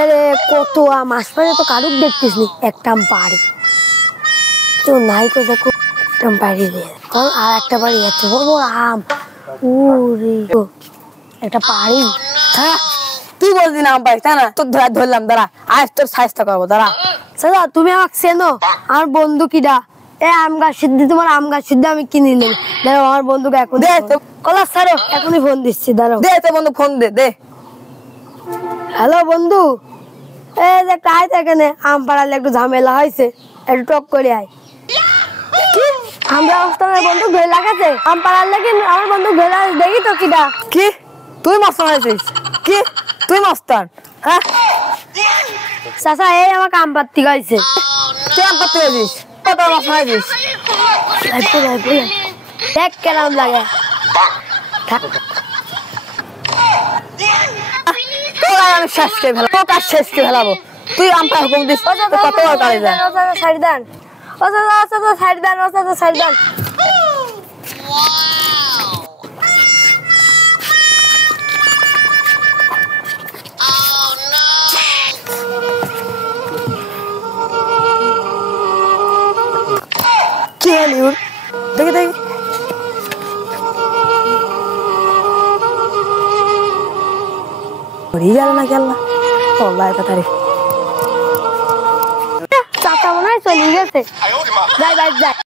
আরে কত আম আশপাশে তো কারুক দেখতিস নি, একটা আম পাড়ি কেউ নাই কো দেখো, একটা আম পাড়ি দিয়ে আর একটা পাড়ি এত বড় বড় আম, ওরে একটা পাড়ি। হ্যাঁ তুই বলবি না আম পাড়িস তাই না, তোর ধরলাম দাঁড়া, আজ তোর সাইজটা করবো দাঁড়া। দাদা তুমি আমাকে চেনো? আমার বন্ধু কিডা? এ আম গাছ সিদ্ধি, তোমার আম গাছ সিদ্ধি আমি কিনে নিলাম। দাঁড়াও আমার বন্ধুকে এখন কলার ছাড়ো, এখনই ফোন দিচ্ছি, দাঁড়াও। দে তো বন্ধু ফোন দে দে। হ্যালো বন্ধু, এই যে একটা আয় এখানে, আম পাড়ালে একটু ঝামেলা হয়েছে, একটু টক করে আয়। আমরা অবস্থানের বন্ধু ঘরে লাগাছে আম পাড়ার লাগে, আমার বন্ধু ঘরে দেখি তো কিডা। কি তুই মস্তান হয়েছিস? কি তুই মস্তান? হ্যাঁ চাচা এই আমাকে আম পাড়তে গাইছে। তুই আম পাড়তে গেছিস? কত মস্তান হয়েছিস? দেখ কেরাম লাগে। আমি শেষ করে ফেলাবো, তোর কাজ শেষ করে ফেলাবো। তুই আম পাড়া হুকুম দিস, কত বড় কাজে যায়। সাইড দেন, ও চাচা সাইড দেন, ও চাচা সাইড দেন। কি হলি ওর? দেখি দেখি গেল না গেল না, আল্লাহ তাড়াতাড়ি। চাচা মনে হয় চলে গেছে, যাই যাই যাই।